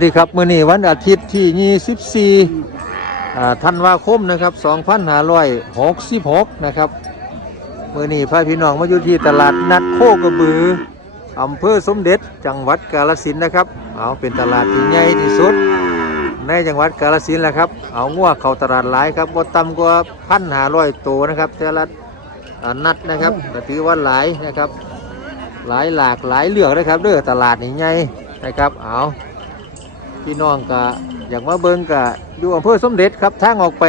วัสดีครับมื้อนี้วันอาทิตย์ที่ 24ธันวาคมนะครับ2566นะครับมื้อนี้พาพี่น้องมาอยู่ที่ตลาดนัดโคกระบืออำเภอสมเด็จจังหวัดกาฬสินธุ์นะครับ เอาเป็นตลาดที่ใหญ่ที่สุด ในจังหวัดกาฬสินธุ์แหละครับ เอางัวเข้าตลาดหลายครับบ่ต่ำกว่าพันหาร้อยตัวนะครับ แต่ละนัดนะครับก็ถือว่าหลายนะครับ หลายหลากหลายเลือกนะครับเด้อตลาดนี่ใหญ่นะครับ เอา พี่น้องก็อยากมาเบิ่งก็อยู่อำเภอสมเด็จครับทางออกไป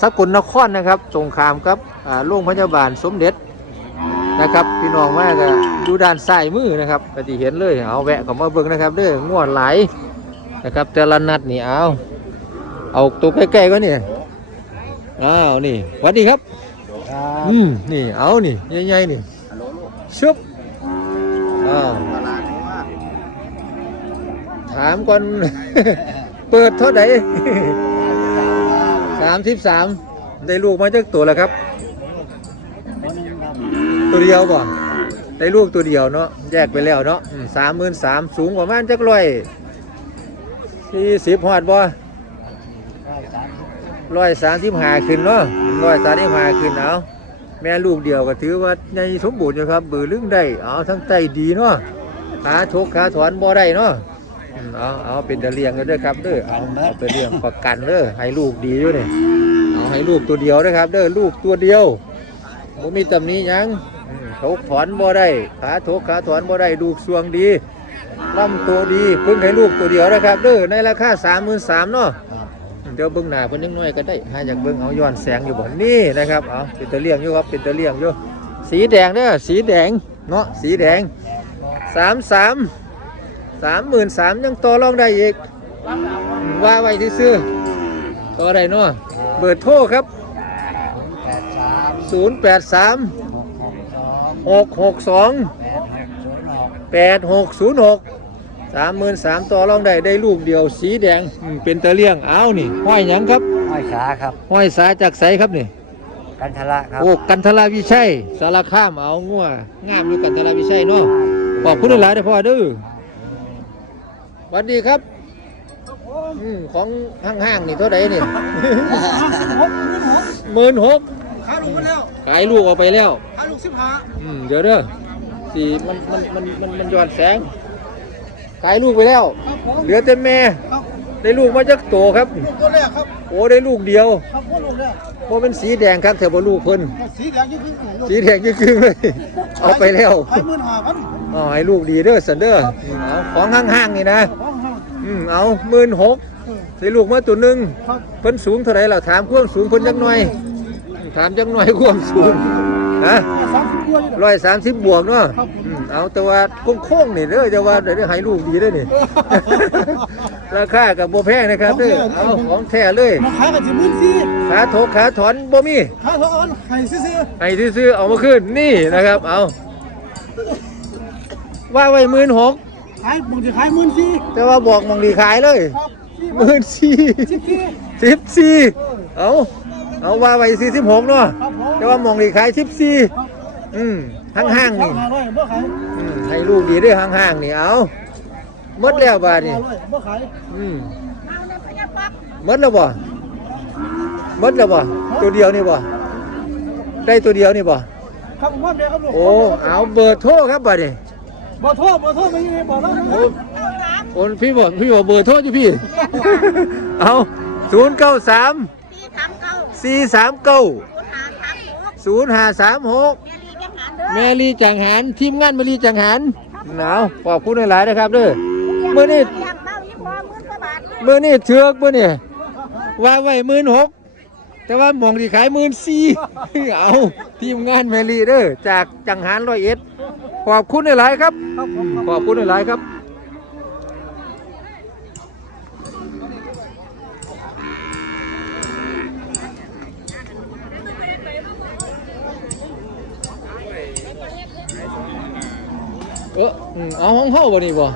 สกลนครนะครับตรงข้ามกับอ่าโรงพยาบาลสมเด็จนะครับพี่น้องมาก็อยู่ด้านซ้ายมือนะครับก็จะเห็นเลยเอาแวะเข้ามาเบิ่งนะครับเด้อง่วนหลายนะครับแต่ละนัดนี่เอาเอาตัวใกล้ๆก็นี่อ้าวนี่สวัสดีครับครับอืมนี่เอานี่ใหญ่ๆนี่ฮัลโหลลูกชุบอ้าวตลาดนี้ว่า ถามก่อน เปิดเท่าไหร่สามสิบสามได้ลูกมาจากตัวแล้วครับ ตัวเดียวบ่ได้ลูกตัวเดียวเนาะแยกไปแล้วเนาะสามหมื่นสามสูงประมาณจักร้อยสี่สิบหอดบ่ร้อยสามสิบร้อยสามสิบห้าขึ้นเนาะร้อยสามสิบห้าขึ้นเอาแม่ลูกเดียวก็ถือว่าในสมบูรณ์อยู่ครับเบือลึงได้เอาทั้งไตดีเนาะขาทกขาถอนบ่ได้เนาะ เอาเอาเป็นตะเลียงกันด้อครับเด้อเอาเอาไปเลี้ยงประกันเด้อให้ลูกดีอยู่นี่ยเอาให้ลูกตัวเดียวนะครับ เด้อลูกตัวเดียวบ่มีตำนี้ยังอืมทกถอนบ่ได้ขาทกขาถอนบ่ได้ลูกสวงดีลำตัวดีเพิ่งให้ลูกตัวเดียวนะครับเด้อในราคาสามหมื่นสามเนาะเดี๋ยวเบิ้องหน้าเพิ่นยังน้อยก็ได้หาอยากเบิ้องเอาย้อนแสงอยู่บ่นี่นะครับเอาเป็นตะเลียงอยู่ครับเป็นตะเลียงอยู่สีแดงเด้อสีแดงเนาะสีแดงสามสาม สามหมื่นสามยังต่อรองได้อีกอืมว่าไว้ที่ซื้อๆต่อได้เนาะเบอร์โทรครับศูนย์แปดสาม0 8 3หกหกสอง6 6 2แปดหกศูนย์หก8 6 0 6สามหมื่นสามต่อรองได้ได้ลูกเดียวสีแดงอืมเป็นตะเลียงเอานี่ ห้อยหยังครับ ห้อยขาครับ ห้อยสายจากไสครับนี่กันทละครับโอ้กันทราวิชัยสารข้ามเอางัวงามอยู่กันทราวิชัยเนาะขอบคุณหลายๆเด้อพ่อเด้อส วัสดีครับอืมของห้างๆนี่เท่าไหร่นี่ หมื่นหกขายลูกไปแล้วขายลูกออกไปแล้วขายลูกสิบห้าอืมเดี๋ยวเด้อสีมันมันมันมันมันย้อนแสง ขายลูกไปแล้วครับผมเหลือแต่แม่ครับ ได้ลูกมาจากโตครับ ลูกตัวแรกครับโอ้ได้ลูกเดียวครับพ่อลูกแรกเพราะเป็นสีแดงครับแต่ว่าลูกเพิ่นสีแดงยิ่งขึ้นลูกสีแดงยิ่งๆเลยเอาไปแล้วขายหมื่นห้าพันอ๋อให้ลูกดีเด้อสันเด้ออืมเอาของห้างๆนี่นะของห้างอืมเอาหมื่นหกเออใส่ลูกมาตัวหนึ่งครับเพิ่นสูงเท่าไหร่ล่ะถามความสูงเพิ่นจักหน่อยอืมถามจักหน่อยความสูงฮะสามสิบกว่าอยู่ร้อยสามสิบบวกเนาะครับผมอืมเอาแต่ว่าโค้งๆนี่เด้อจะว่าเดี๋ยวได้ให้ลูกดีเด้อนี่ ราคากับบ่แพงนะครับเด้อเอาของแท้เลยมาขายกันที่หมื่นสี่ขาโถกขาถอนบ่มีขายเท่ากันให้ซื้อให้ซื้อๆเอามาขึ้นนี่นะครับ เอาว่าไว้หมื่นหกๆขายบุญจะขายหมื่นสี่แต่ว่าบอกมองดีขายเลยครับสี่หมื่นสี่สิบสี่สิบสี่เอาเอาว่าไว้สี่สิบหกเนาะครับผมแต่ว่ามองดีขายสิบสี่อืมห้างๆนี่ห้าร้อยบ่ขายอืมให้ลูกดีเด้วยห้างๆนี่เอา หมดแล้วบาดนี่ห้าร้อยบ่ขายอืมหมดแล้วบ่หมดแล้วบ่ตัวเดียวนี่บ่ได้ตัวเดียวนี่บ่ครับผมว่าแม่ครับลูกโอ้เอาเบอร์โทรครับบาดนี่บ่โทษบ่โทษไม่ยังบ่แล้วโอ้โอ้พี่บอกพี่บอกเบอร์โทรอยู่พี่ เอาศูนย์เก้าสามที่ทำเก้าสี่สามเก้าคุณหาทำหกศูนย์ห้าสามหกเมียรีจังหารเด้อแมรี่จังหันทีมงานแมรี่จังหันหนาวขอบคุณหลายๆนะครับเด้อเมื่อนี้เมื่อนี้เถือกเมื่อนี้ว่าไว้หมื่นหกแต่ว่าหมองที่ขายหมื่นสี่เอาทีมงานแมรี่เด้อจากจังหันร้อยเอ็ดขอบคุณหลายครับ ขอบคุณหลายครับเออเอาห้องเฮาบ่นี่บ่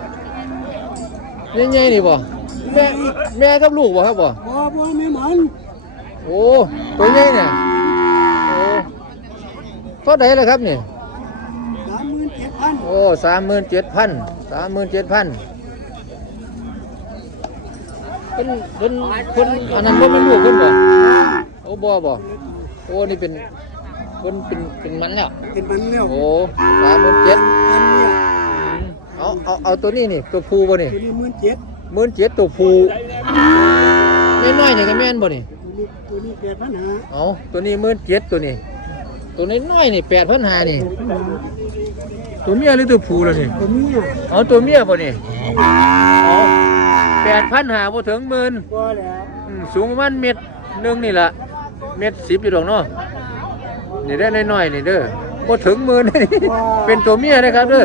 ใหญ่ๆนี่บ่แม่แม่กับลูกบ่ครับบ่บ่บ่แม่หมันโอ้ตัวใหญ่เนี่ยโอ้เท่าไหร่ล่ะครับนี่สามหมื่นเจ็ดพันโอ้สามหมื่นเจ็ดพันสามหมื่นเจ็ดพันเป็นเป็นคนอันนั้นบ่แม่นลูกเพิ่นบ่โอ้บ่บ่โอ้นี่เป็นเพิ่นเป็นเป็นมันแล้วเป็นมันเนี่ยโอ้สามหมื่นเจ็ดอันเนี่ย เอาเอาเอาตัวนี้นี่ตัวผู้บ่นี่ตัวนี้หมื่นเจ็ดหมื่นเจ็ดตัวผู้แม่น้อยนี่ก็แม่นบ่นี่ตัวนี้ตัวนี้แปดพันหาเอาตัวนี้หมื่นเจ็ดตัวนี้ ตัวนี้น้อยนี่แปดพันห้านี่ ตัวเมียหรือตัวผู้ล่ะนี่ตัวนี้อะเอาตัวเมียบ่นี่เอาแปดพันห้าบ่ถึงหมื่นก็แล้วอืมสูงประมาณเม็ดหนึงนี่ล่ะเม็ดสิบอยู่ดอกเนาะนี่ได้น้อยๆนี่เด้อบ่ถึงหมื่นนี่เป็นตัวเมียนะครับเด้อ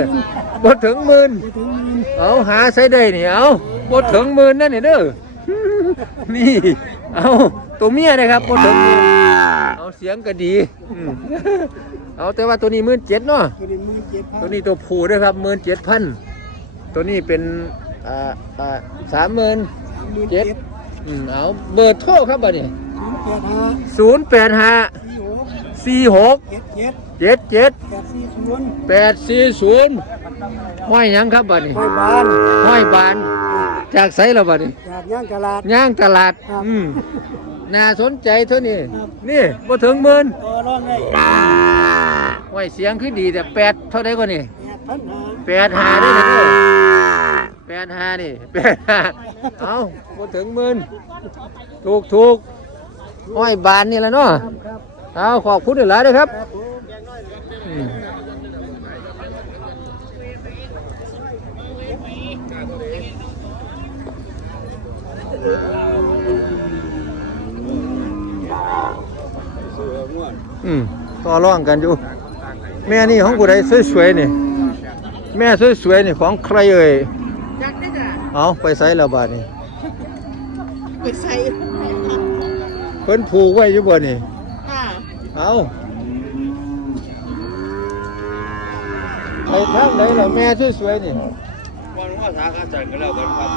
บ่ถึงหมื่นไปถึงหมื่นเอาหาใช้ได้นี่เอาบ่ถึงหมื่นนั่นนี่เด้อนี่เอาตัวเมียนะครับบ่ถึงหมื่นเอาเสียงก็ดีอืมเอาแต่ว่าตัวนี้หมื่นเจ็ดเนาะตัวนี้หมื่นเจ็ดพันตัวนี้ตัวผู้ด้วยครับหมื่นเจ็ดพันตัวนี้เป็นอ่าอ่าสามหมื่นหมื่นเจ็เจ็ดดอืมเอาเบอร์โทรครับบัดนี้ศูนย์แปดห้าศูนย์แปดห้า สี่หกสี่หกเจ็ดเจ็ดเจ็ดเจ็ดแปดสี่ศูนย์แปดสี่ศูนย์ห้อยหยังครับบัดนี้ห้อยบานห้อยบาน จากไสแล้วบัดนี้จากย่างตลาดย่างตลาดครับอืมน่าสนใจเท่านี้ครับนี่บ่ถึงหมื่นต่อรองได้ห้อยเสียงคือดีแต่แปดเท่าไดกว่านี่แปดพันหาแปดหาได้เลยเด้อแปดหานี่แปดหาเอาบ่ถึงหมื่นถูกถูกห้อยบานนี่แหละเนาะครับ เอาขอบคุณหลายๆเลยครับอืมต่อร่องกันอยู่ แม่นี่ของผู้ใดสวยๆนี่ แม่สวยๆนี่ของใครเอ่ยเอาไปใส่ล้วบาดนี่ไปใส่เพิ่นผูกไว้อยู่บ่นี่ เอาไปทางไหนล่ะแม่สวยๆนี่วันว่าสาขาจันก็แล้วกันครับ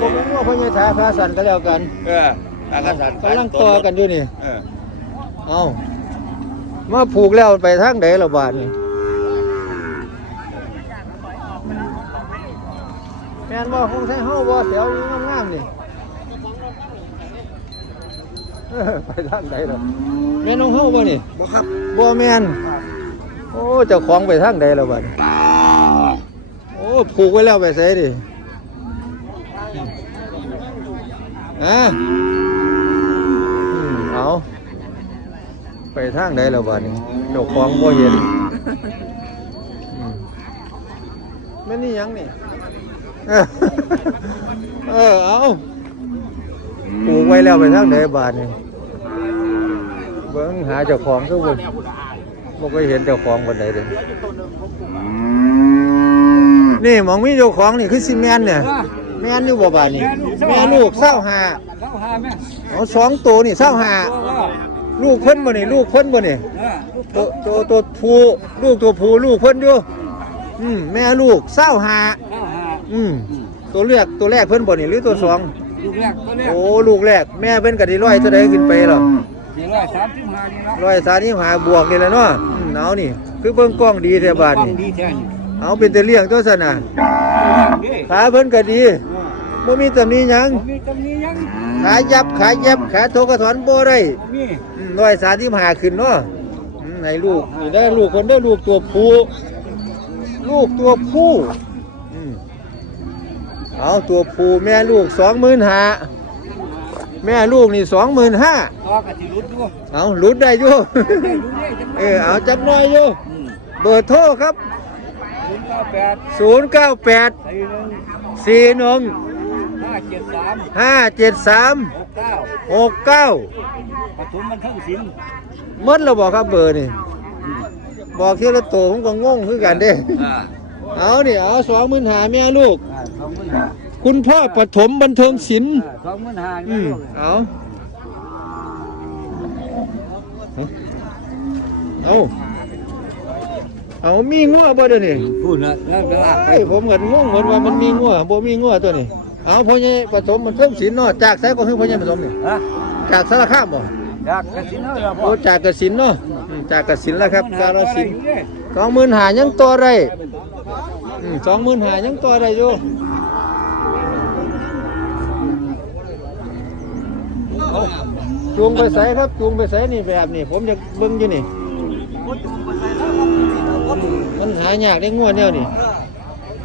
บ่แม่นว่าพ่อใหญ่ถาพาสันก็แล้วกัน เออสาขาจันกำลังต่อกันอยู่นี่ เออ เอามาผูกแล้วไปทางไหนล่ะบาดนี่แม่นบ่คงใช้เฮาบ่แถวอยู่งามๆนี่เออ ไปทางไหนล่ะแม่นของเฮาบ่นี่บ่ครับบ่แม่นโอ้เจ้าของไปทางใดแล้วบัดนี้โอ้ผูกไว้แล้วไปใส่ดิอะอืมเอาไปทางใดแล้วบัดนี้เจ้าของบ่เห็นอืมแม่นนี่หยังนี่ เออเออ เอาผูกไว้แล้วไปทางใดบาดนี้เบิ่งหาเจ้าของก็บ่บ่เคยเห็นเจ้าของคนใดเด้นี่หมองมีเจ้าของนี่คือสิแม่นเนี่ยแม่นอยู่บ่บาดนี้แม่ลูกเศร้าหาเข้าหาแม่เอาสองตัวนี่เศร้าหาลูกเพิ่นบ่นี่ลูกเพิ่นบ่นี่เออตัวตัวตัวผู้ลูกตัวผู้ลูกเพิ่นอยู่อืมแม่ลูกเศร้าหาเข้าหาอืมตัวเลือกตัวแรกเพิ่นบ่นี่หรือตัวสอง ลูกแรกตัวแรกโอ้ลูกแรกแม่เพิ่นก็ได้ร้อยเท่าใดขึ้นไปหรอสี่ร้อยสามสิบห้านี่ละร้อยสามสิบห้าบวกนี่แหละเนาะอืมเอานี่ คือเบิ่งกล้องดีแท้บาดนี่ดีแท้นี่เอาเป็นแต่เลี้ยงตัวซะน่ะเด้ขาเพิ่นก็ดีบ่มีตำหนิหยังมีตำหนี้ยังขายับขาเย็บขาโทกระถอนบ่ได้มีอืมร้อยสามสิบห้าขึ้นเนาะอืมให้ลูกนี่ได้ลูกคนได้อลูกตัวผู้ลูกตัวผู้อืม เอาตัวผู้แม่ลูกสองหมื่นห้าแม่ลูกนี่สองหมื่นห้าต่อกะสิรุดด้วยเอาหลุดได้อยู่ได้อยู่เด้จังเออเอาจักหน่อยอยู่อืมเบอร์โทรครับศูนย์เก้าแปด098สี่หนึ่ง41ห้าเจ็ดสาม573หกเก้า69ปฐมบันเทิงศิลป์หมดแล้วบอกครับเบอร์นี่บอกทีละตัวผมก็งงคือกันเด้อ่าเอานี่เอาสองหมื่นหาแม่ลูก อ่าสองหมื่นห้าคุณพ่อปฐมบันเทิงศิลป์อ่าสองหมื่นห้าอืนี่มเอาเอาเอามีงัวบ่เดี๋ยวนี้พูดนะแล้วเวลาไปไอ้ยผมเหมือนงงเหมือนว่ามันมีงัวบ่มีงัวตัวนี้ เอาพ่อใหญ่ผสมมันเพิ่มศีลเนาะจากไสก็คือพ่อใหญ่ผสมนี่ฮะจากสารคามบ่อยากกระสินเท่าไหร่บ่โอ้จากกสินเนาะอืมจากกสินแล้วครับกาฬสินธุ์อยู่เด้สองหมื่นหายังตัวได้สองหมื่นหายังตัวได้อยู่ เอาจูงไปใส่ครับจูงไปใส่นี่แบบนี่ผมจะเบิ่งอยู่นี่มันหายากได้งวดแนวนี่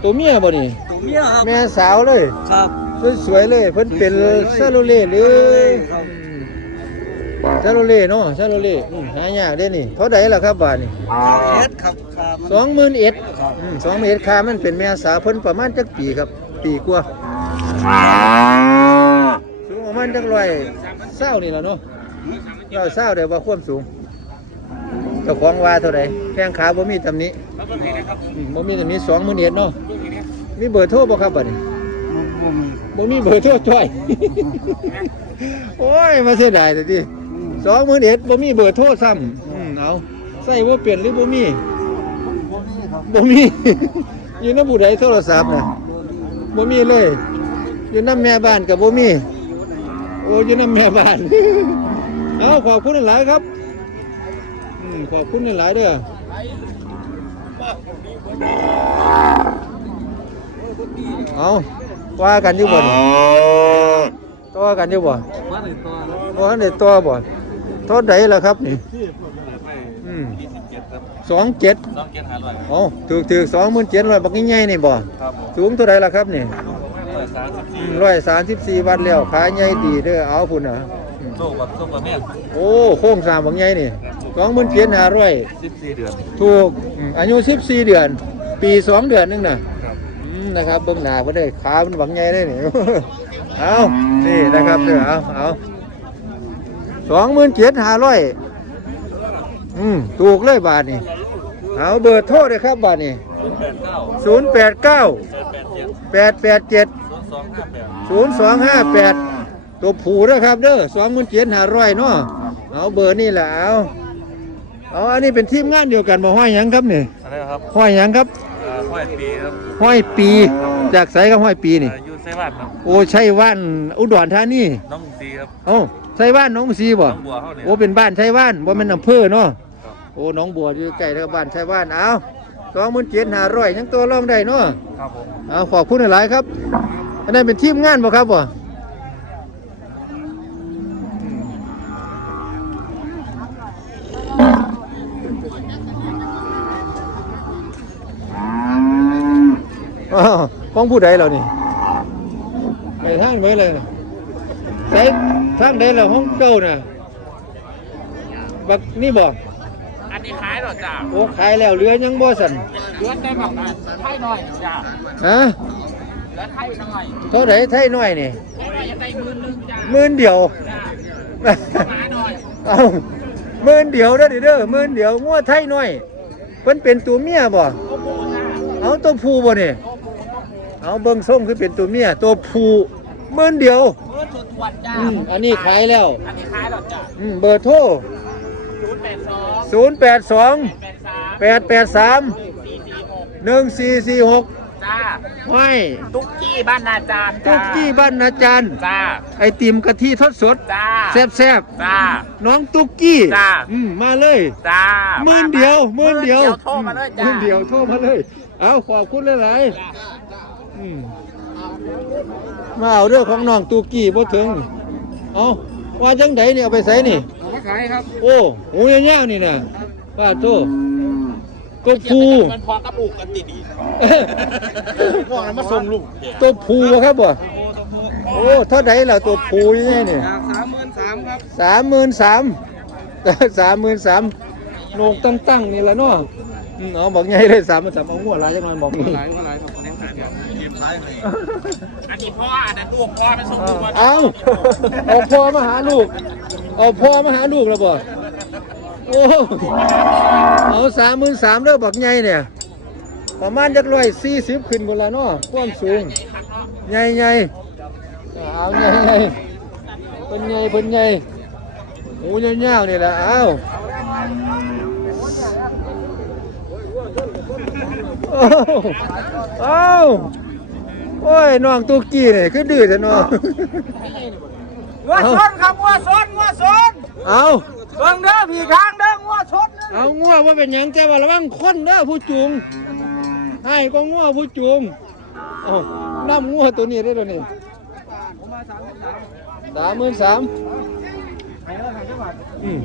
ตัวเมียบ่นี่ตัวเมียครับแม่สาวเลยครับสวยๆเลยเพิ่นเป็นซาโลเล่หรือซาโลเล่เนาะซาโลเล่อืมหายากเด้นี่เท่าใดล่ะครับบาทนี่เอ็ดครับครับสองหมื่นเอ็ดสองหมื่นเอ็ดค่ามันเป็นแม่สาวเพิ่นประมาณจักปีครับ ปีกว่าสูงประมาณจักร้อย เศร้านี่แหละเนาะร้อยเศร้าเดี๋ยวว่าความสูงเจ้าของว่าเท่าไหร่แข้งขาบ่มีตำหนิอืมบ่มีตำหนิสองหมื่นเอ็ดเนาะมีเบอร์โทรบ่ครับบัดนี้บ่มีเบอร์โทรจ้อยโอ้ยมาเสียดายแต่ดิสองหมื่นเอ็ดบ่มีเบอร์โทรซ้ำอืมเอาใส่บ่าเปลี่ยนหรือบ่มีบ่มีอยู่น้ำผู้ใดโทรศัพท์นะบ่มีเลย อยู่น้ำแม่บ้านกับบ่มี โอ้อยู่น้ำแม่บ้าน เอาขอบคุณหลายๆครับอืมขอบคุณหลายๆเด้อเอาว่ากันอยู่บ่นี่ต่อกันอยู่บ่มาในตัวบ่ทันได้ต่อบ่เท่าใดล่ะครับนี่อืมสองเจ็ดต้องเก็บหาร้อยอ๋อถูกถูกสองหมื่นเจ็ดร้อยบักง่ายๆนี่บ่ครับผมสูงเท่าไรล่ะครับนี่ สามสิบสี่ร้อยสามสิบสี่วัดแล้วขาใหญ่ดีเด้อเอาพุ่นนะอืมโซ่กับโซ่กับแม่โอ้โค้งสร้ามบักใหญ่นี่สองหมื่นเจ็ดห้าร้อยสิบสี่เดือนถูกอืมอายุสิบสี่เดือน ปีสองเดือนนึงนะครับอืมนะครับเบิ่งหน้าเพิ่นได้ขามันบักใหญ่ได้นี่ เอานี่นะครับเด้อเอาเอาสองหมื่นเจ็ดห้าร้อยอืมถูกเลยบาทนี่เอาเบอร์โทรเลยครับบาทนี่ศูนย์แปดเก้า ศูนย์แปดเก้า แปดแปดเจ็ด แปดแปดเจ็ดศูนย์สองห้าแปดศูนย์สองห้าแปดตัวผูนะครับเด้อสองหมื่นเจ็ดห้าร้อยเนาะเอาเบอร์นี่แหละเอาเอาอันนี้เป็นทีมงานเดียวกันมาห้อยหยังครับนี่อะไรครับห้อยหยังครับอ่าห้อยปีครับห้อยปี จากไสกับห้อยปีนี่ อายุไซวัดครับโอ้ใช่ว่านอุดรธานีน้องซีครับ เอ้าใช่ว่านหน้องซีบ่น้องบัวเขาเนี่ย โอ้เป็นบ้านใช่ว่านบ่แม่นอำเภอเนาะครับโอ้หน้องบัวอยู่ใกล้กับบ้านใช่ว่านเอาสองหมื่นเจ็ดห้าร้อยยังตัวรองได้เนาะครับผม เอาขอบคุณหลายๆครับ อันนั้นเป็นทีมงานบ่ครับบ่อ้าวของผู้ใดเหล่านี่ไปทางไหนเลยน่ะใส่ทางใดล่ะห้องเจ้าน่ะบักนี่บ่อันนี้ขายหรอจ้าโอ้ขายแล้วเหลือยังบ่สั่นเลือดได้แบบนั้นไทยหน่อยจ้าฮะ เลือดไทยหน่อยเท่าไหร่ไทยน้อยนี่ไทยหน่อยจะได้หมื่นหนึงจ้าหมื่นเดียวจ้ามาหน่อยเอาหมื่นเดียวเด้อดิเด้อหมื่นเดียวงัวไทยน้อยเพิ่นเป็นตัวเมียบ่โอ้โหจ้าเอาตัวผู้บ่นี่โอ้โหเอาเบิ่งส่งคือเป็นตัวเมียตัวผู้หมื่นเดียวหมื่นสุดทวนจ้าอืมอันนี้ขายแล้วอันนี้ขายหรอจ้าอืมเบอร์โทรศูนย์แปดสอง082แปดสาม883หนึ่งสี่สี่หก1446 จ้าห้อยตุ๊กกี้บ้านนาจารตุ๊กกี้บ้านนาจารย์จ้าไอติมกะทิทอดสดจ้าแซ่บจ้าๆน้องตุ๊กกี้จ้าอืมมาเลยจ้าหมื่นเดียวหมื่นเดียวโทรมาเลยหจ้ามื่นเดียวโทรมาเลย เอาขอบคุณหลายๆอืมมาเอาเรื่องของน้องตูกี้บ่ถึงเอาว่าจังไดเนี่ยเอาไปใส่นี่เอามาขายครับ โอ้หูยาวๆนี่นะป้าโต ตัวผูมันพอกระปุกกันติดอีกพวกนั้นมาส่งลูกตัวผูบ่ครับบ่โอ้เท่าไดล่ะตัวผูยังไงนี่สามหมื่นสามครับสามหมื่นสามสามหมื่นสามโหนกตั้งๆนี่ละเนาะอืมเอาบอกไงเลยสามหมื่นสามเอาหัวหลายจังหน่อยบอกนี่หลายว่าหลายครับอันนี้พ่ออันนั้นลูกพ่อไปส่งลูกมาเอาเอาพ่อมาหาลูกเอาพ่อมาหาลูกแล้วบ่ โอ้เอาสามหมื่นสามเด้อบักใหญ่เนี่ย ประมาณจักร้อยสี่สิบขึ้นบนละเนาะความสูงใหญ่ใหญ่เอาใหญ่ใหญ่เพิ่นใหญ่เพิ่นใหญ่หูยาวๆนี่แหละเอาเอาโอ้ยน้องตุกกี้เนี่ยคือดื้อแต่น้อง งัวชนครับงัวชนงัวชนเอาเบิ่งเด้อพี่ข้างเด้องัวชนเอางัวว่าเป็นหยังแต่ว่าระวังคนเด้อผู้จูงให้ก็งัวผู้จูงเอาน้ำงัวตัวนี้ได้ตัวนี้ผมมาสามสามสามหมื่นสามอืม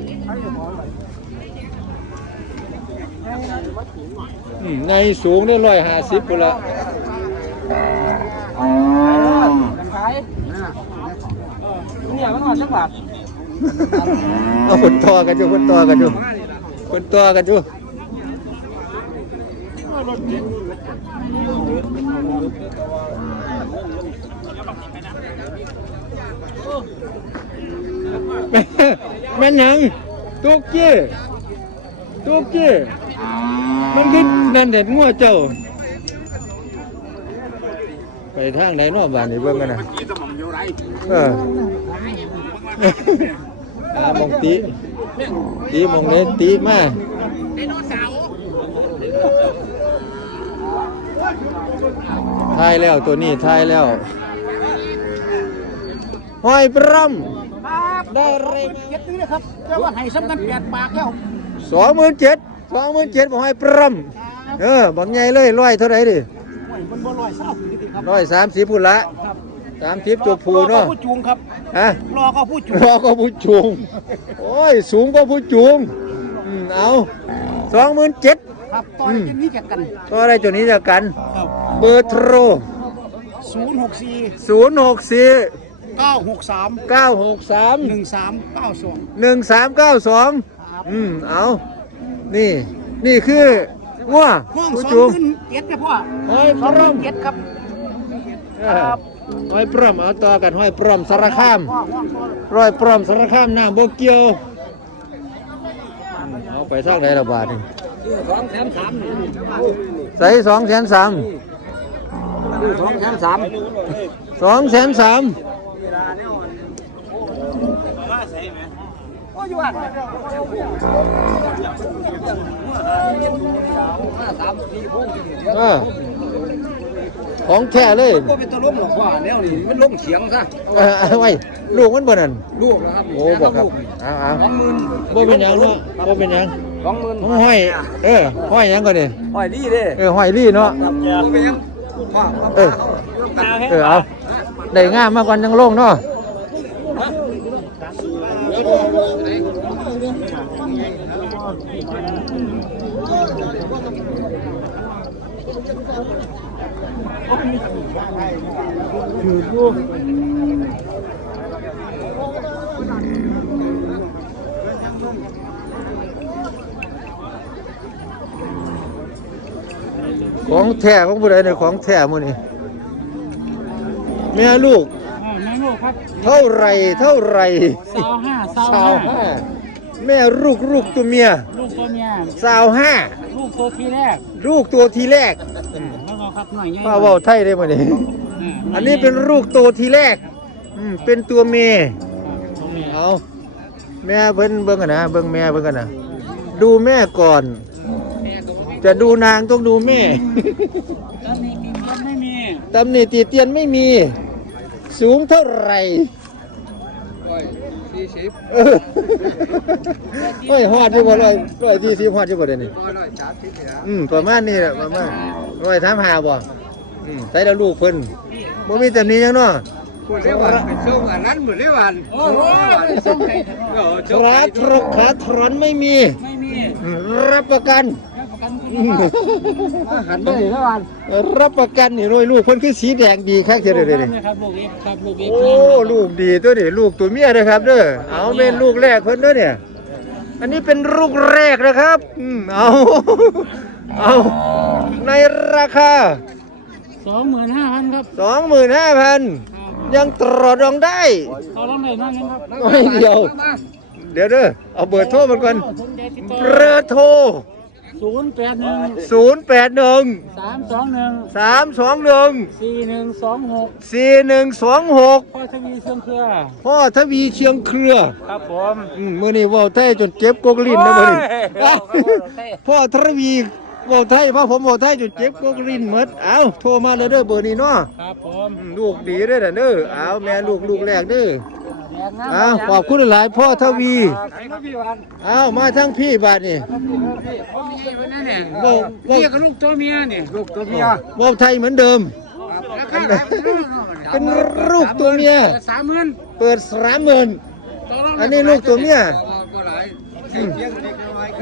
อืมในสูงได้ร้อยห้าสิบกูนละ ขายเนี่ยมันหอดสัก บาทเอาคนต่อกันอยู่คนต่อกันอยู่คนต่อกันอยู่แม่แม่นหยังตุกกี้ตุกกี้มันขึ้นนั่นเด็ดงัวเจ้า ไปทางไหนนอกบ้านนี่เบิ่งกันนะเออ อามองตีตีมองเน้นตีมาทายแล้วตัวนี้ทายแล้วห้อยปรครับำได้อะไรเก็บนี่นะครับเจ้าว่าให้สำกันแปดบาทแล้วสองหมื่นเจ็ดสองหมื่นเจ็ดห้อยปรำเออบักใหญ่เลยร้อยเท่าไหร่ดิโอ้ยมันบ่ร้อยเศร้าปีนี้ครับร้อยสามสิบพุ่นละครับ สามสิบตัวผูเนาะรอผู้จูงครับฮะรอก็ผู้จูงรอก็ผู้จูงโอ้ยสูงก็ผู้จูงอืมเอาสองหมื่นเจ็ด ครับตอนนี้จะกันก็ได้ตัวนี้จากกัน ครับเบอร์โทรศูนย์หกสี่0 6 4เก้าหกสาม9 6 3หนึ่งสามเก้าสอง1 3 9 2อืมเอานี่ นี่คืองัวห้องผู้สองจูงหมื่นเจ็ดนะพ่อห้อยสปองหรมื่มนเจ็ดครับเออ ห้อยปรมเอาต่อกันห้อยปรมสารคามพ่อห้องพ่อร้อยปรมสารคามน้ำโบเกียวอืมเอาไปท่างไหนละบาทนี่สองแสนสามใส่สองแสนสามสองแสนสามสองแสนสามโอ้ยอยู่อะสามสี่พวงเออ ของแท้เลยก็เป็นตัวล้มหรอกว่าแนวนี้มันล้มเฉียงซะเออเอาไว้ลูกมันบ่นั่นลูกนะครับโอ้บอกครับเอาเอาสองหมื่นบ่เป็นหยังเนาะบ่เป็นหยังสองหมื่นห้อยเออห้อยหยังก่อนนี่หอยดีเด้เออห้อยลี่เนาะครับบ่เป็นหยังพ่อเออเออเอาได้งามมากกว่ายังโล่งเนาะ ของแท้ของผู้ใดเนี่ยของแท้มื้อนี้แม่ลูก แม่ลูกครับเท่าไหรเท่าไหรสาวห้าสาวสาวห้าแม่ลูกลูกตัวเมีย ลูกตัวเมียสาวห้าลูกตัวที่แรก ลูกตัวทีแรกแล้วก็ ครับหน่อยใหญ่ป้าเว่าไทยได้ไหมนี่อันนี้เป็นลูกตัวทีแรกอืมเป็นตัวเมียเอาแม่เพิ่นเบิ่งกันนะเบิ่งแม่เบิ่งกันนะดูแม่ก่อน จะดูนางต้องดูแม่ตอนนี้มีมันไม่มีตำหนิตีเตียนไม่มี สูงเท่าไหร่ สี่สิบเออเฮ้ยฮอดอยู่บ่ร้อยร้อยยี่สิบฮอดอยู่บ่เดี๋ยวนี้ร้อยสามสิบเนี่ยอืมประมาณนี้แหละประมาณร้อยสามหาบ่อืมใส่แล้วลูกเพิ่นบ่มีแต่นี้หยังเนาะพูดเรียกว่าเป็นช่วงอันนั้นเหมือนเรียกว่าโอ้โหช่วงไหนขาทรกขาทรอนไม่มีไม่มี อืมรับประกัน ประกันคุณภาพหันไปเลยแล้ววันรับประกันนี่รวยลูกเพิ่นคือสีแดงดีคักเท่าเด้อเด้อนี่ครับลูกเอ็กครับลูกเอ็กโอ้ลูกดีตัวนี้ลูกตัวเมียเด้อครับเด้อเอาเป็นลูกแรกเพิ่นเด้อเนี่ย อันนี้เป็นลูกแรกนะครับอืมเอาเอาในราคาสองหมื่นห้าพันครับ25,000ยังตรอดองได้เขาต้องไหนนั่นครับไม่เดียวเดี๋ยวเด้อเอาเบอร์โทรมันก่อนสนใจติด ต่อเบอร์โทรศูนย์แปดหนึ่ง081สามสองหนึ่ง321สี่หนึ่งสองหก4126พ่อทวีเสื่อมเครือพ่อทวีเชียงเครือ ครับผมอืมมื้อนี้เว้าไทยจนเจ็บกกลิ้นนะมื้อนี้โอ้ยพ่อทวีเว้าไทยพ่อผมเว้าไทยจนเจ็บกกลิ้นหมดเอ้าโทรมาเลยเด้อเบอร์นี้เนาะครับผมอืมลูกดีเด้อน่ะเด้อเอาแม่ลูกลูกแรกเด้อแดงน้ำเอาขอบคุณหลายๆพ่อทวีครับพี่วันเอามาทั้งพี่บาดนี่พ่อมีวันนั้นเนี่ยเว้าเว้าเมียกับลูกตัวเมียเนี่ยลูกตัวเมียเว้าไทยเหมือนเดิมราคาขายเป็นลูกตัวเมียสามหมื่นเปิดสามหมื่นอันนี้ลูกตัวเมียอืม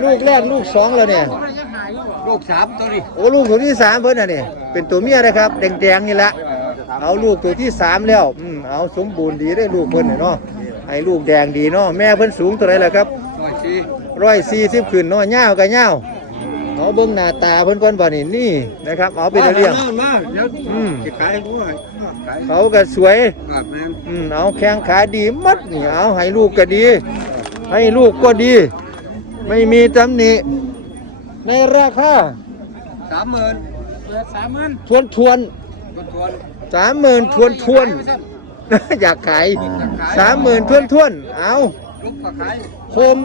ลูกแรกลูกสองแล้วเนี่ยลูกสามตัวนี้โอ้ลูกตัวที่สามเพิ่นน่ะนี่เป็นตัวเมียนะครับแดงๆนี่ละ เอาลูกตัวที่สามแล้วอืมเอาสมบูรณ์ดีได้ลูกเพิ่นน่ะเนาะให้ลูกแดงดีเนาะแม่เพิ่นสูงเท่าไหรล่ะครับร้อยสี่ร้อยสี่สิบขึ้นเนาะยาวกับยาวเอาเบิ่งหน้าตาเพิ่นก่อนบ่นี่นี่นะครับเอาเป็นเรื่องมาเดี๋ยวอืม จะขายกูให้ขายเขาก็สวย ครับแม่นอืมเอาแข้งขาดีหมัดนี่เอาให้ลูกก็ดี ให้ลูกก็ดี ไม่มีตำหนิในราคาสามหมื่นเปิดสามหมื่นทวนทวนทวน สามหมื่นทวนทวนอยากขายสามหมื่นทวนทวนเอาลูกก็ขายโคม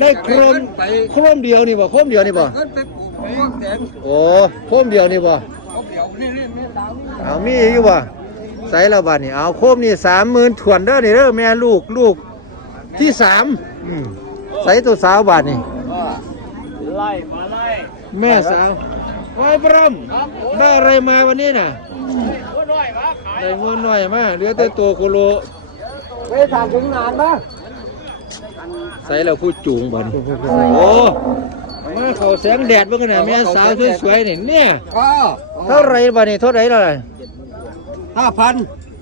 ได้โคมไปโคมเดียวนี่บ่โคมเดียวนี่บ่เงินไปปลูกพวกแสนโอ้โคมเดียวนี่บ่เขาเดี๋ยวนี่นี่นี่ดาวเอามีอีกอยู่บ่ใส่แล้วบาดนี่เอาโคมนี่สามหมื่นถวนเด้อนี่เด้อแม่ลูกลูกที่สามอืมใส่ตัวสาวบาดนี่ไล่มาไล่แม่สาว โอ้ยพรมได้อะไรมาวันนี้น่ะก็น้อยมาขายได้เงินหน่อยมาเหลือแต่ตัวโคโลไปถามถึงนานปะใส่แล้วผู้จูงบาดนี่โอ้มาเขาแสงแดดเบิ่งกันน่ะแม่สาวสวยๆนี่เนี่ยก็เท่าไหรบาดนี่เท่าไหรแล้วล่ะห้าพัน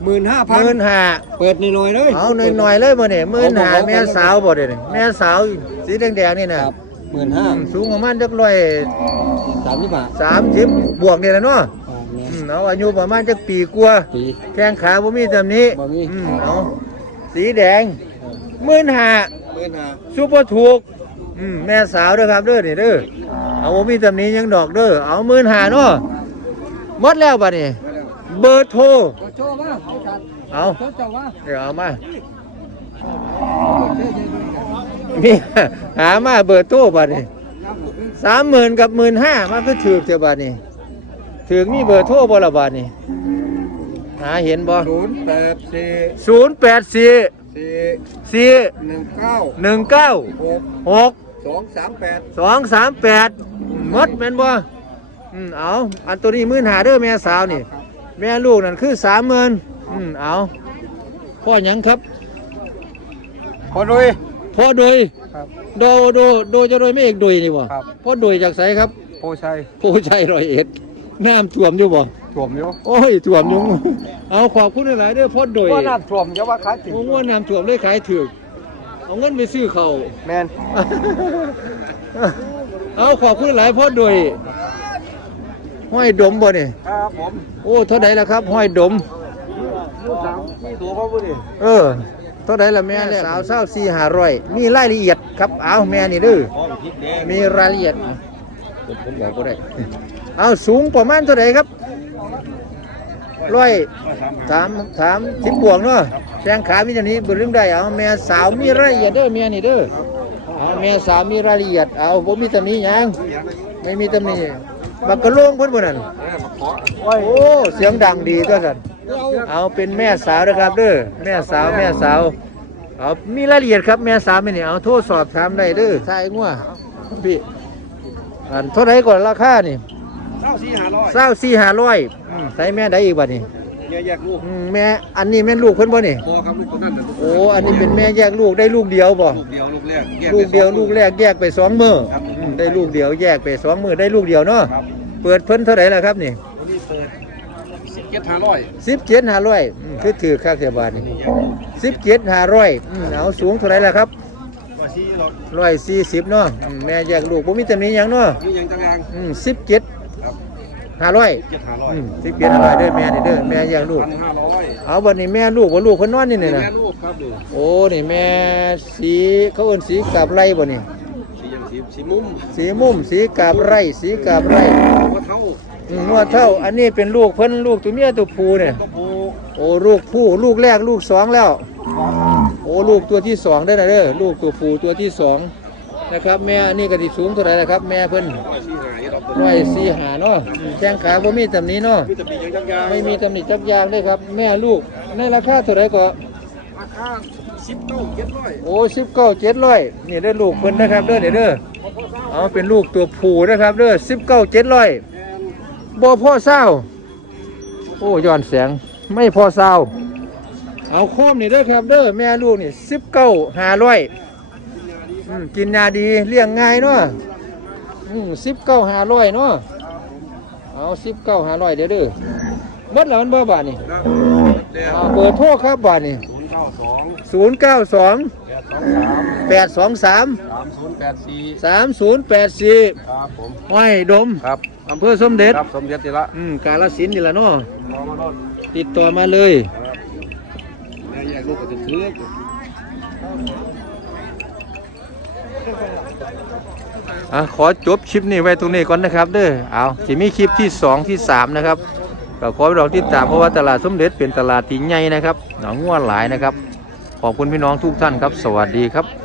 หมื่นห้าหพันมื่นห้าเปิดหน่อยๆเลยเอาหน่อยๆเลยบ่เนี่ยหมื่นห้าแม่สาวบ่เด้นี่แม่สาวสีแดงๆนี่น่ะครับ หมื่นห้าสูงประมาณจักร้อยสามสิบบาทสามสิบบวกนี่แหละเนาะอืมเอาอายุประมาณจักปีกว่าปีแข้งขาบ่มีตำหนี้บ่มีอืมเอาสีแดงหมื่นห้าหมื่นห้าซุปเปอร์ถูกอืมแม่สาวเด้อครับเด้อนี่เด้อเอาบ่มีตำหนี้ยังดอกเด้อเอาหมื่นห้าเนาะหมดแล้วบัดนี้เบอร์โทรก็โชว์มาเอาชัดเอาโชว์เจ้าว่าเดี๋ยวเอามา มีหามาเบอร์โทรบัดนี้สามหมื่นกับหมื่นห้ามันก็ถือเจ้าบัดนี้ถือมีเบอร์โทรบ่ละบัดนี้หาเห็นบ่ศูนย์แปดสี่ศูนย์แปดสี่สี่สี่หนึ่งเก้าหนึ่งเก้าหกหกสองสามแปดสองสามแปดมดแม่นบ่อืมเอาอันตัวนี้หมื่นหาเด้อแม่สาวนี่ แม่ลูกนั่นคือสามหมื่นอืมเอาพ่อหยังครับพอดุย พ่อโดยครับ โดโดโดจะโดยไม่เอกโดยนี่บ่ครับพ่อโดยจากไสครับโพชัยผู้ชัยร้อยเอ็ดน้ำท่วมอยู่บ่ถ่วมอยู่โอ้ยท่วมอยู่เอาขอบคุณหลายๆเด้อพ่อโดยก็น้ำถ่วมจะว่าขายถึงโอ้ว่าน้ำท่วมเลยขายถูกเอาเงินไปซื้อเขาว แมนเอาขอบคุณหลายพ่อโดยห้อยดมบ่นี่ครับผมโอ้เท่าไหร่ละครับ ห้อยดม ลูกสาวมีตัวเขาบ่ดิเออ เท่าไหร่ละแม่สาวเศร้าสี่ห้าร้อยมีรายละเอียดครับเอาแม่นี่เด้อห้องทิพย์แดงมีรายละเอียดผมผมบอกก็ได้เอาสูงประมาณเท่าไหร่ครับร้อยถามถามสิบบวกเนาะแข้งขามีเท่านี้บริมได้เอาแม่สาวมีรายละเอียดเด้อแม่นี่เด้อเอาแม่สาวมีรายละเอียดเอาผมมีตำหนี้ยังไม่มีตำหนี้บักกะโลงเพิ่นบ่นั่นโอ้เสียงดังดีตัวสัน เอาเป็นแม่สาวนะครับเด้อแม่สาวแม่สาวเอามีรายละเอียดครับแม่สาวไม่นี่เอาโทรสอบถามได้เด้อใช่งัวพี่อันเท่าไหร่ก่อนราคานี่เศร้าสี่ห้าร้อยเศร้าสี่ห้าร้อยใส่แม่ได้อีกบัดนี่แยกแยกลูกอืมแม่อันนี้แม่นลูกเพิ่นบ่นี่พอครับลูกคนนั้นน่ะโอ้อันนี้เป็นแม่แยกลูกได้ลูกเดียวบ่ลูกเดียวลูกแรกแยลูกเดียวไปสองลูกแรกแยกไปสองมือครับอืมได้ลูกเดียวแยกไปสองมือได้ลูกเดียวเนาะครับเปิดเพิ่นเท่าไหร่ล่ะครับนี่วันนี้เปิดสิบ เจ็ดห้าร้อยสิบเจ็ดห้าร้อยคือถือค่าเสียบาทนี่นี่แยกลูกสิบเจ็ดห้าร้อยเอาสูงเท่าไหร่ล่ะครับว่าสี่รถร้อยสี่สิบเนาะอืมแม่แยกลูกบ่มีตำหนิหยังเนาะนี่ยังจังยังอืมสิบเจ็ดครับห้าร้อยเจ็ดห้าร้อยอืมสิบเจ็ดห้าร้อยเด้อแม่นี่เด้อแม่แยกลูก พันห้าร้อยเอาบัดนี้แม่ลูกว่าลูกเพิ่นนอนนี่นี่นี่นะแม่ลูกครับดูโอ้นี่แม่สีเขาเอิ้นสีกาบไรบ่นี่สียังสีสีมุมสีมุมสีกาบไรสีกาบไรว่าเท่า อืมนวดเท่า อันนี้เป็นลูกเพิ่นลูกตัวเมียตัวผู้เนี่ยก็ปูโอ้ลูกผู้ลูกแรกลูกสองแล้ว โอ้ลูกตัวที่สองได้อนะเด้อลูกตัวผู้ตัวที่สองนะครับ แม่อันนี้ก็สิสูงเท่าไหร่นะครับ แม่เพิ่นสีหายเราร้อยสี่หาเนาะอืมแข้งขาบ่มีตำหนี้เนาะมีแต่ปียังจังยังไม่มีตำหนิจักอยางเลยครับ แม่ลูกในราคาเท่าไหร่ก็ ราคาสิบเก้าเจ็ดร้อยโอ้สิบเก้าเจ็ดร้อยนี่ได้ลูกเพิ่นนะครับเด้อเด้อเด้อเอาเป็นลูกตัวผู้นะครับเด้อสิบเก้าเจ็ดร้อย บ่พ่อเศร้า โอ้ย้อนแสงไม่พอเศร้า เอาโคมนี่เด้อครับเด้อแม่ลูกนี่สิบเก้าห้าร้อยกินยาดีเลี้ยงง่ายเนาะสิบเก้าห้าร้อยเนาะเอาสิบเก้าห้าร้อยเด้อเด้อหมดแล้วมันเบอร์บาทนี่เอาเบอร์โทรครับบาทนี่ศูนย์เก้าสองศูนย์เก้าสองแปดสองสามแปดสองสามสามศูนย์แปดสี่สามศูนย์แปดสี่ครับผมห้อยดมครับ อำเภอสมเด็จครับสมเด็จทีละอืมกาลสินธุ์นี่แหละเนาะรอมาโน่นติดต่อมาเลยแล้วแยกลูกก็จะถืออะขอจบคลิปนี้ไว้ตรงนี้ก่อนนะครับเด้อเอาจะมีคลิปที่ 2 ที่ 3 นะครับก็ขอให้เราติดตามเพราะว่าตลาดสมเด็จเป็นตลาดที่ใหญ่นะครับหนองงัวหลายนะครับ ขอบคุณพี่น้องทุกท่านครับ สวัสดีครับ